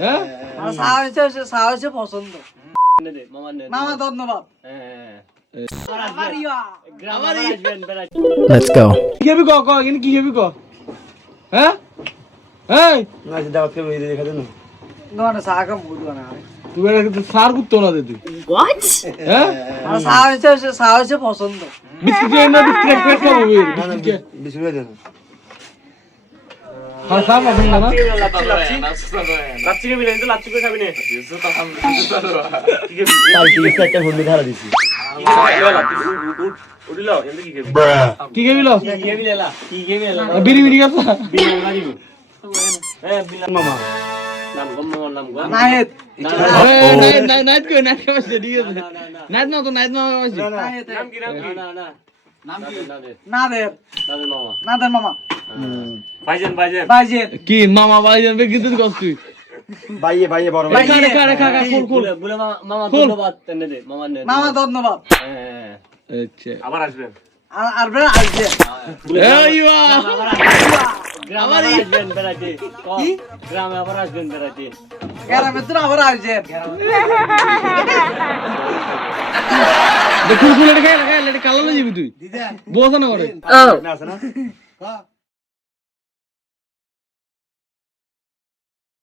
হ্যাঁ সাহসে পছন্দ মামা ধন্যবাদ Let's go. কি খাবি ক ক কিন্তু কি খাবি ক হ্যাঁ এই দোকানে চা কাম বুঝবো না তুই এটা সার করতে না দে তুই What? হ্যাঁ সাহসে পছন্দ বিস্কিট না বিস্কিট পেট খাবো বিস্কিট হ্যাঁ সার পছন্দ না লাচ্ছি খাবি না লাচ্ছি করে খাবি না উঠিল এমনি কি খাবি কি খাবি লো কি খাবি লেলা কি খাবি লেলা বিড়ি বিড়ি খাস বিল না দিব বিল মামা নাম গম মামা নাম গম নাহিদ নাইট কই নাইট খাস ঠিক আছে নাইট না তো নাইট না খাস নাম কি না নাম কি নাদের মামা নাদের মামা ভাইজান ভাইজান বাইজেদ কি মামা ভাই জানবে কিন্তু কস তুই ভাইয়ে বড় খা খা কুল বলে মামা ধন্যবাদ তেনে দে মামা নে মামা ধন্যবাদ হ্যাঁ আচ্ছা আবার আসবেন আর বেড়া আসবে এই ওয়া গ্রামে আবার আসবেন বেড়াতে কি গ্রামে আবার আসবেন বেড়াতে গ্রামে তো আবার আসবে দেখুন ফুল এটা খাই লাগা এটা কালো যাবি তুই বোঝা না করে Oh. আছে না